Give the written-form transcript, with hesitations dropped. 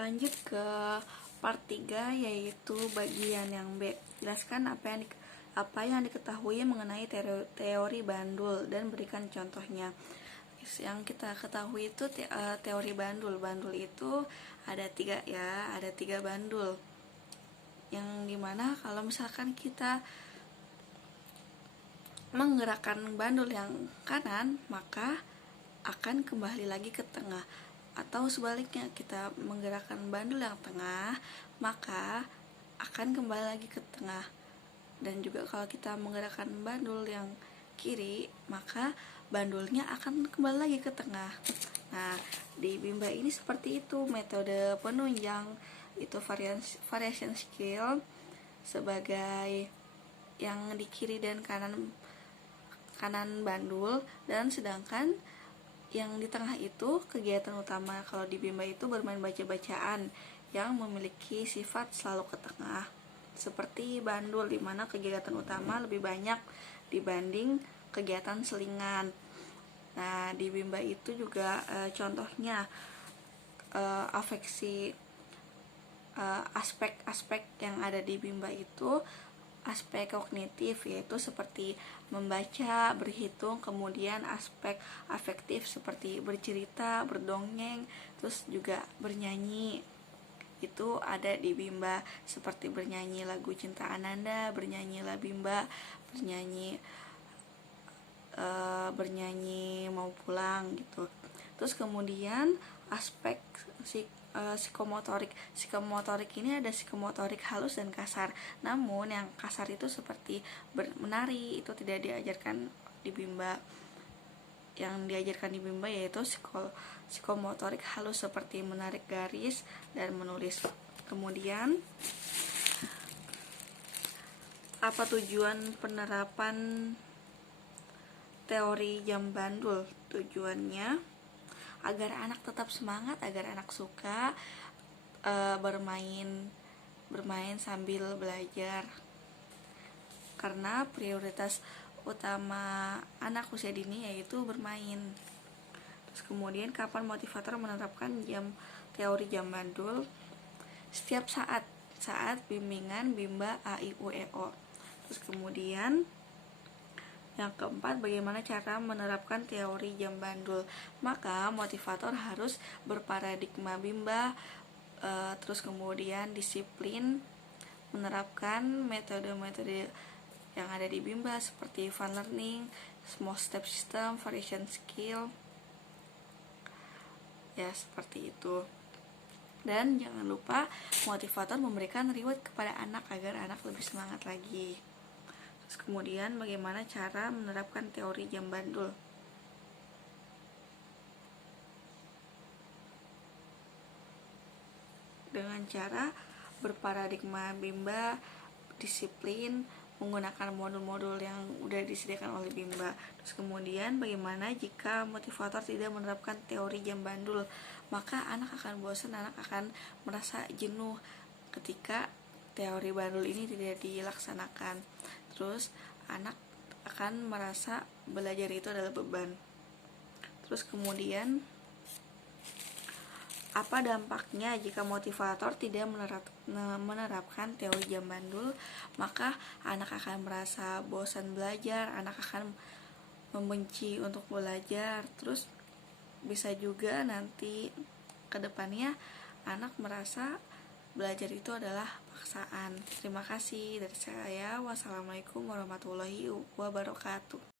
Lanjut ke part 3, yaitu bagian yang B. Jelaskan apa yang diketahui mengenai teori bandul dan berikan contohnya. Yang kita ketahui itu teori bandul. Bandul itu ada 3 ya, ada 3 bandul. Yang dimana kalau misalkan kita menggerakkan bandul yang kanan, maka akan kembali lagi ke tengah. Atau sebaliknya, kita menggerakkan bandul yang tengah, maka akan kembali lagi ke tengah. Dan juga kalau kita menggerakkan bandul yang kiri, maka bandulnya akan kembali lagi ke tengah. Nah, di Bimba ini seperti itu, metode penunjang itu variation skill sebagai yang di kiri dan kanan bandul, dan sedangkan yang di tengah itu kegiatan utama. Kalau di Bimba itu bermain baca-bacaan yang memiliki sifat selalu ke tengah, seperti bandul, dimana kegiatan utama lebih banyak dibanding kegiatan selingan. Nah, di Bimba itu juga contohnya afeksi, aspek-aspek yang ada di Bimba itu aspek kognitif, yaitu seperti membaca, berhitung, kemudian aspek afektif seperti bercerita, berdongeng, terus juga bernyanyi. Itu ada di Bimba, seperti bernyanyi lagu Cinta Ananda, bernyanyi La Bimba, bernyanyi Mau Pulang gitu. Terus kemudian aspek psikomotorik ini ada psikomotorik halus dan kasar. Namun yang kasar itu seperti menari, itu tidak diajarkan di Bimba. Yang diajarkan di Bimba yaitu psikomotorik halus seperti menarik garis dan menulis. Kemudian apa tujuan penerapan teori jam bandul? Tujuannya agar anak tetap semangat, agar anak suka bermain sambil belajar. Karena prioritas utama anak usia dini yaitu bermain. Terus kemudian kapan motivator menerapkan teori jam bandul? Setiap saat bimbingan Bimba A-I-U-E-O. Terus kemudian yang keempat, bagaimana cara menerapkan teori jam bandul? Maka motivator harus berparadigma Bimba, terus kemudian disiplin, menerapkan metode-metode yang ada di Bimba seperti fun learning, small step system, variation skill, ya seperti itu. Dan jangan lupa motivator memberikan reward kepada anak agar anak lebih semangat lagi. Terus kemudian bagaimana cara menerapkan teori jam bandul? Dengan cara berparadigma Bimba, disiplin, menggunakan modul-modul yang udah disediakan oleh Bimba. Terus kemudian bagaimana jika motivator tidak menerapkan teori jam bandul? Maka anak akan bosan, anak akan merasa jenuh ketika teori bandul ini tidak dilaksanakan. Terus anak akan merasa belajar itu adalah beban. Terus kemudian apa dampaknya jika motivator tidak menerapkan teori jam bandul? Maka anak akan merasa bosan belajar, anak akan membenci untuk belajar. Terus bisa juga nanti kedepannya anak merasa belajar itu adalah paksaan. Terima kasih dari saya. Wassalamualaikum warahmatullahi wabarakatuh.